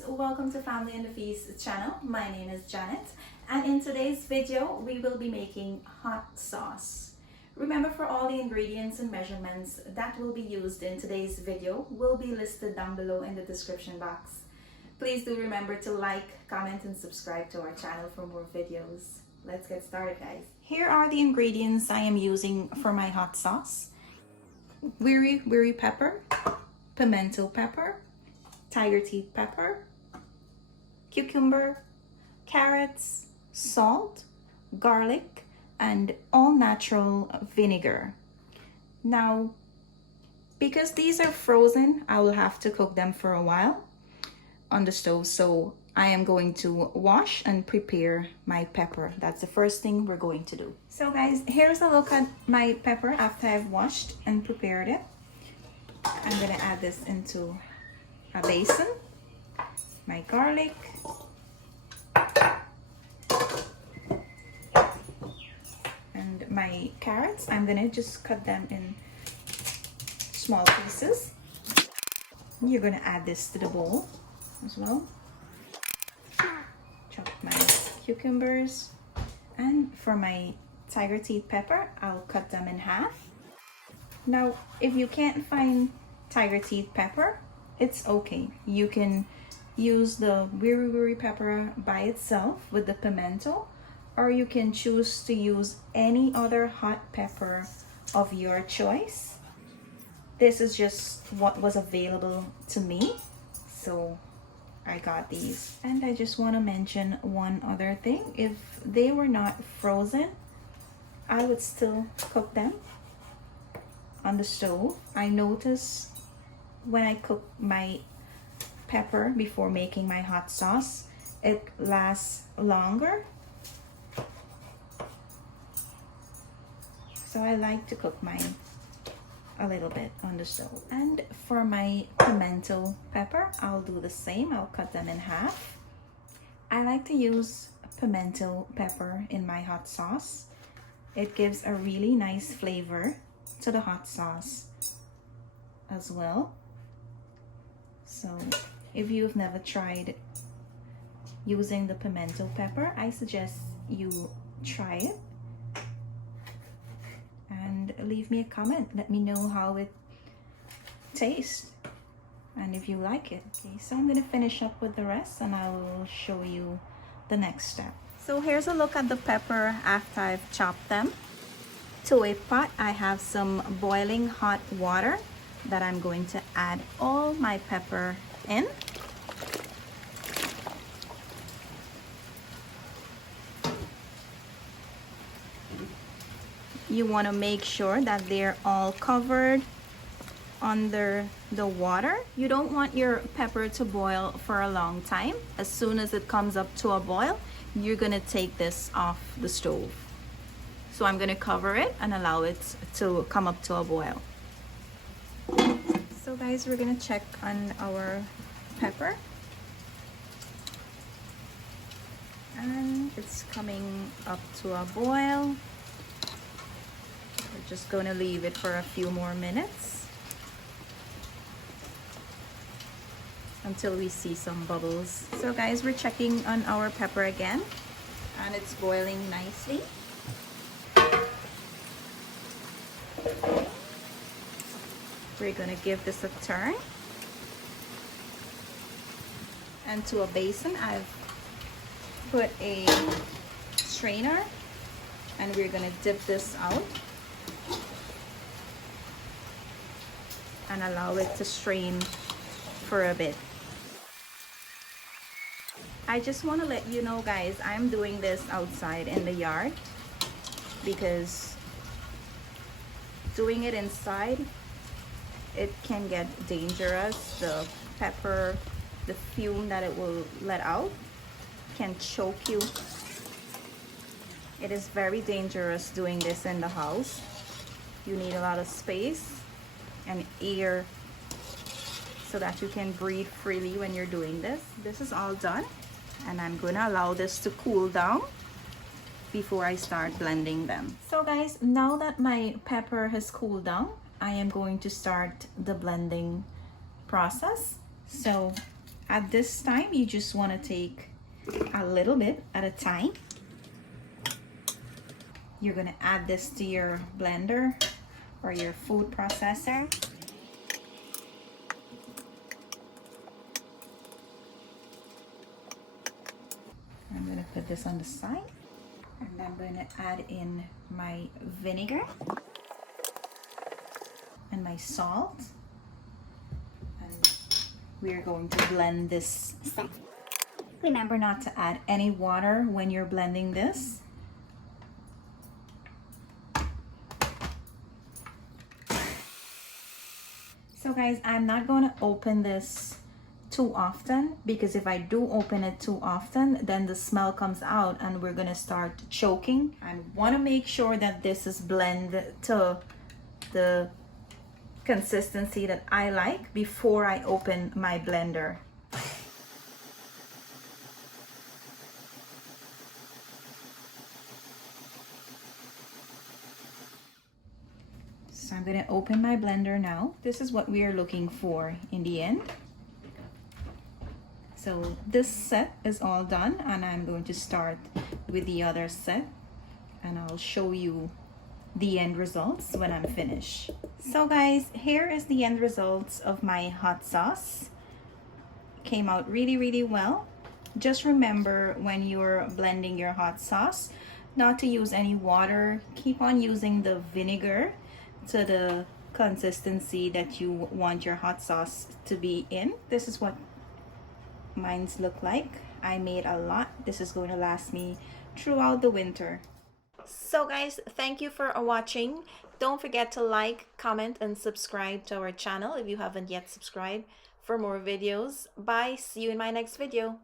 guys, welcome to Family and the Feast channel. My name is Janet, and in today's video we will be making hot sauce. Remember, for all the ingredients and measurements that will be used in today's video will be listed down below in the description box. Please do remember to like, comment and subscribe to our channel for more videos. Let's get started, guys. Here are the ingredients I am using for my hot sauce: Wiri pepper, pimento pepper, tiger teeth pepper, cucumber, carrots, salt, garlic, and all natural vinegar. Now, because these are frozen, I will have to cook them for a while on the stove, so I am going to wash and prepare my pepper. That's the first thing we're going to do. So guys, here's a look at my pepper after I've washed and prepared it. I'm gonna add this into a basin, my garlic, and my carrots. I'm gonna just cut them in small pieces. You're gonna add this to the bowl as well. Chop my cucumbers, and for my tiger teeth pepper, I'll cut them in half. Now, if you can't find tiger teeth pepper, it's okay. You can use the Wiri pepper by itself with the pimento, or you can choose to use any other hot pepper of your choice. This is just what was available to me, so I got these. And I just want to mention one other thing. If they were not frozen, I would still cook them on the stove. I noticed when I cook my pepper before making my hot sauce, it lasts longer. So I like to cook mine a little bit on the stove. And for my pimento pepper, I'll do the same. I'll cut them in half. I like to use pimento pepper in my hot sauce. It gives a really nice flavor to the hot sauce as well. So if you've never tried using the pimento pepper, I suggest you try it and leave me a comment. Let me know how it tastes and if you like it. Okay, so I'm gonna finish up with the rest and I will show you the next step. So here's a look at the pepper after I've chopped them. To a pot, I have some boiling hot water that I'm going to add all my pepper in. You want to make sure that they're all covered under the water. You don't want your pepper to boil for a long time. As soon as it comes up to a boil, you're going to take this off the stove. So I'm going to cover it and allow it to come up to a boil. So guys, we're going to check on our pepper. And it's coming up to a boil. We're just going to leave it for a few more minutes until we see some bubbles. So guys, we're checking on our pepper again and it's boiling nicely. We're gonna give this a turn. And to a basin, I've put a strainer and we're gonna dip this out and allow it to strain for a bit. I just want to let you know, guys, I'm doing this outside in the yard because doing it inside, it can get dangerous. The pepper, the fume that it will let out can choke you. It is very dangerous doing this in the house. You need a lot of space and air so that you can breathe freely when you're doing this. This is all done and I'm gonna allow this to cool down before I start blending them. So guys, now that my pepper has cooled down, I am going to start the blending process. So At this time, you just want to take a little bit at a time. You're going to add this to your blender or your food processor. I'm going to put this on the side, and I'm going to add in my vinegar and my salt, and we're going to blend this. Remember not to add any water when you're blending this. So guys, I'm not going to open this too often, because if I do open it too often, then the smell comes out and we're going to start choking. I want to make sure that this is blended to the consistency that I like before I open my blender. So I'm going to open my blender now. This is what we are looking for in the end. So this set is all done, and I'm going to start with the other set, and I'll show you the end results when I'm finished. So guys, here is the end results of my hot sauce. Came out really well. Just remember, when you're blending your hot sauce, not to use any water. Keep on using the vinegar to the consistency that you want your hot sauce to be in. This is what mine's look like. I made a lot. This is going to last me throughout the winter. So guys, thank you for watching. Don't forget to like, comment, and subscribe to our channel if you haven't yet subscribed for more videos. Bye. See you in my next video.